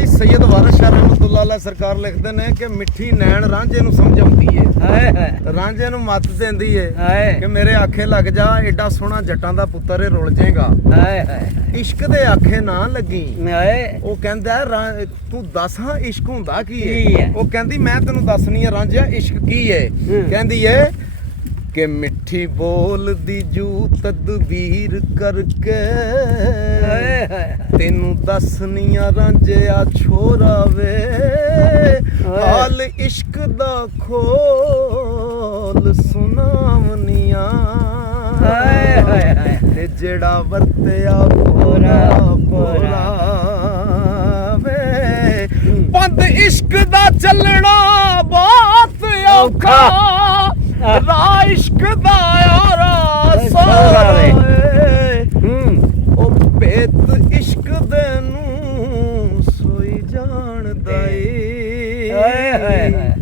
ਜੀ ਸੈयद ਵਾਰਿਸ ਸ਼ਾਹ ਰਹਿਮਤੁल्लाह ਅਲੈਹ ਸਰਕਾਰ ਲਿਖਦੇ ਨੇ ਕਿ ਮਿੱਠੀ ਨੈਣ ਰਾਂਝੇ ਨੂੰ ਸਮਝਾਉਂਦੀ ਏ। ਹਾਏ ਹਾਏ ਰਾਂਝੇ ਨੂੰ ਮੱਤ ਦਿੰਦੀ ਏ ਹਾਏ ਕਿ ਮੇਰੇ ਆਖੇ ਲੱਗ ਜਾ, ਐਡਾ ਸੋਹਣਾ ਜੱਟਾਂ ਦਾ ਪੁੱਤਰ ਏ, ਰੁਲ ਜਾਏਗਾ। ਹਾਏ ਹਾਏ ਇਸ਼ਕ ਦੇ ਆਖੇ ਨਾ ਲੱਗੀ। ਹਾਏ ਉਹ ਕਹਿੰਦਾ ਤੂੰ ਦੱਸ ਹਾਂ ਇਸ਼ਕ ਹੁੰਦਾ ਕੀ ਕੀ ਏ? ਹੈ? ਉਹ ਕਹਿੰਦੀ ਮੈਂ ਤੈਨੂੰ ਦੱਸਣੀ ਆ ਰਾਂਝਿਆ ਇਸ਼ਕ ਕੀ ਏ। ਕਹਿੰਦੀ ਏ ਕਿ ਮਿੱਠੀ ਬੋਲਦੀ ਜੂ ਤਦਬੀਰ ਕਰਕੇ ਹਾਏ ਹਾਏ ਤੈਨੂੰ ਦੱਸਨੀਆਂ ਰਾਂਝਿਆ ਛੋਰਾ ਵੇ, ਹਾਲ ਇਸ਼ਕ ਦਾ ਖੋਲ ਸੁਣਾਵਨੀਆਂ। ਹਾਏ ਹਾਏ ਹਾਏ ਤੇ ਜਿਹੜਾ ਵਰਤਿਆ ਪੋਰਾ ਪੋਰਾ ਵੇ, ਬੰਦ ਇਸ਼ਕ ਦਾ ਚੱਲਣਾ ਬਹੁਤ ਔਖਾ, ਰਾ ਇਸ਼ਕ ਦਾ ਯਾਰਾ ਸਾਰਾ ਏ। ਉਹ ਭੇਤ ਇਸ਼ਕ ਦੇ ਨੂੰ ਸੋਈ ਜਾਣਦਾ ਏ। ਹਾਏ ਹਾਏ ਹਾਏ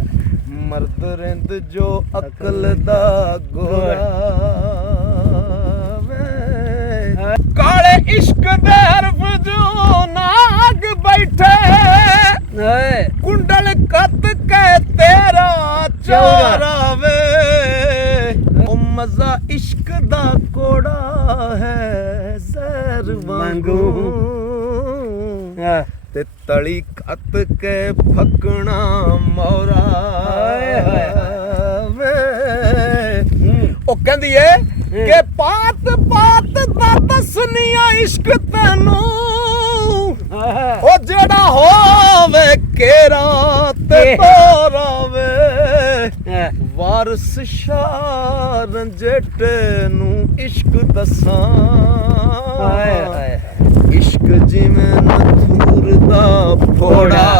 ਮਰਦ ਰਿੰਦ ਜੋ ਅਕਲ ਦਾ ਗੋਰਾ ਵੇ, ਕਾਲੇ ਇਸ਼ਕ ਦੇ ਹਰਫ ਜੋ ਨਾਗ ਬੈਠੇ, ਹਾਏ ਕੁੰਡਲ ਕੱਤ ਕੇ ਤੇਰਾ ਚੋਰਾ ਵੇ। ਉਹ ਮਜ਼ਾ ਇਸ਼ਕ ਦਾ ਕੋੜਾ ਹੈ ਜ਼ਹਿਰ ਵਾਂਗੂ, ਤੇ ਤਲੀ ਕੱਤ ਕੇ ਫੱਕਣਾ ਮੌਰਾ ਵੇ। ਉਹ ਕਹਿੰਦੀ ਏ ਕਿ ਪਾਤ ਪਾਤ ਦਾ ਦੱਸਨੀਆਂ ਇਸ਼ਕ ਤੈਨੂੰ, ਉਹ ਜਿਹੜਾ ਹੋਵੇ ਕੇਰਾ ਤੇ ਤੋਰਾ ਵੇ। ਵਾਰਿਸ ਸ਼ਾਹ ਰੰਜੇਟੇ ਨੂੰ ਇਸ਼ਕ ਦੱਸਾਂ, ਹਾਏ ਹਾਏ ਇਸ਼ਕ ਜਿਵੇਂ ਨਥੂਰ ਦਾ ਫੋੜਾ